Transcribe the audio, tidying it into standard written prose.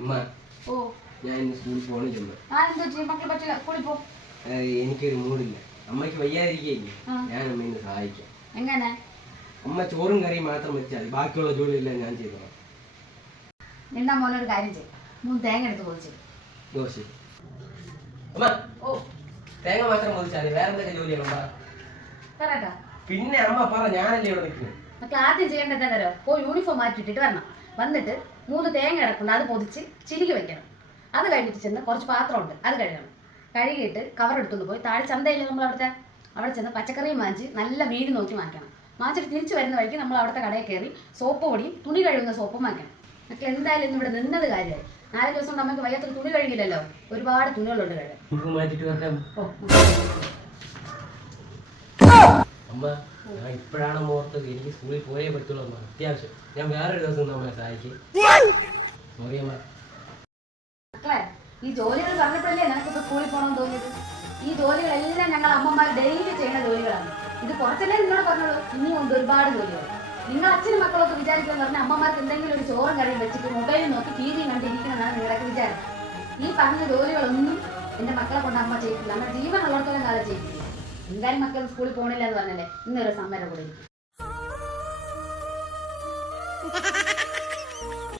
അമ്മ ഓ ഞാൻ ഇന്ന് സ്കൂളിൽ പോണില്ല. എനിക്കൊരു മൂടില്ല. അമ്മയ്ക്ക് വയ്യാതിരിക്കുകയില്ലേ, ഞാൻ അമ്മയെ സഹായിക്കാം. എങ്ങനെ? അമ്മ ചോറും കറിയും മാത്രം വെച്ചാൽ മതി, ബാക്കിയുള്ള ജോലിയെല്ലാം ഞാൻ ചെയ്തോളാം. നിന്നാ മോനൊരു കാര്യം ചെയ്യും, 3 തേങ്ങ എടുത്ത് പൊതിച്ചു. ദോശ അമ്മ. ഓ, തേങ്ങ മാത്രം പൊതിച്ചാൽ വേറെ എന്തൊക്കെ ജോലിയാണ് പറയട്ടാ? പിന്നെ അമ്മ പറ, ഞാനല്ലേ ഇവിടെ നിൽക്കുന്നത്. മക്കൾ ആദ്യം ചെയ്യേണ്ടത് എന്താ? പോയി യൂണിഫോം മാറ്റിയിട്ടിട്ട് വരണം. വന്നിട്ട് 3 തേങ്ങ കിടക്കുന്നുണ്ട്, അത് പൊതിച്ച് ചിരികി വെക്കണം. അത് കഴിഞ്ഞിട്ട് ചെന്ന് കുറച്ച് പാത്രമുണ്ട്, അത് കഴുകണം. കഴുകിയിട്ട് കവർ എടുത്തുകൊണ്ട് പോയി താഴെ ചന്തയില്ല നമ്മൾ അവിടെ ചെന്ന് പച്ചക്കറിയും വാങ്ങിച്ച് നല്ല മീൻ നോക്കി വാങ്ങിക്കണം. വാങ്ങിച്ചിട്ട് തിരിച്ചു വരുന്ന വഴിക്ക് നമ്മൾ അവിടുത്തെ കടയിൽ കയറി സോപ്പ് പൊടിയും തുണി കഴുകുന്ന സോപ്പും വാങ്ങിക്കണം. മക്കൾ എന്തായാലും ഇന്ന് ഇവിടെ നിന്നത് കാര്യമായി. 4 ദിവസം കൊണ്ട് നമുക്ക് വയ്യാത്തൊരു തുണി കഴുകില്ലല്ലോ, ഒരുപാട് തുണികളുണ്ട് കഴുകാൻ. അമ്മ, ഞാൻ ഇപ്പോഴാണ് ഓർത്തത്, എനിക്ക് സ്കൂളിൽ പോയേ പറ്റുള്ളൂ അമ്മ, അത്യാവശ്യം. ഞാൻ വേറൊരു ദിവസം നമ്മളെ സഹായിക്കും. സോറി അമ്മ. മക്കളെ, ഈ ജോലികൾ പറഞ്ഞപ്പോഴല്ലേ നിനക്കിപ്പോൾ സ്കൂളിൽ പോകണമെന്ന് തോന്നിയത്? ഈ ജോലികളെല്ലാം ഞങ്ങൾ അമ്മമാർ ഡെയിലി ചെയ്യുന്ന ജോലികളാണ്. ഇത് കുറച്ചല്ലേ നിന്നോട് പറഞ്ഞോളൂ, ഇനിയുണ്ട് ഒരുപാട് ജോലികൾ. നിങ്ങൾ അച്ഛനും മക്കളൊക്കെ വിചാരിക്കുമെന്ന് പറഞ്ഞാൽ അമ്മമാർക്ക് എന്തെങ്കിലും ഒരു ചോറും കറിയും വെച്ചിട്ട് മൊബൈലിൽ നോക്കി TV കണ്ടിരിക്കുന്നതാണ് നിങ്ങളൊക്കെ വിചാരം. ഈ പറഞ്ഞ ജോലികളൊന്നും എൻ്റെ മക്കളെ കൊണ്ട് അമ്മ ചെയ്യിക്കില്ല. നമ്മുടെ ജീവൻ ഉള്ളിടത്തോളം കാലം ചെയ്യിക്കില്ല. എന്തായാലും മക്കൾ സ്കൂളിൽ പോകണില്ല എന്ന് പറഞ്ഞല്ലേ ഇന്നൊരു സമരം കൂടെ.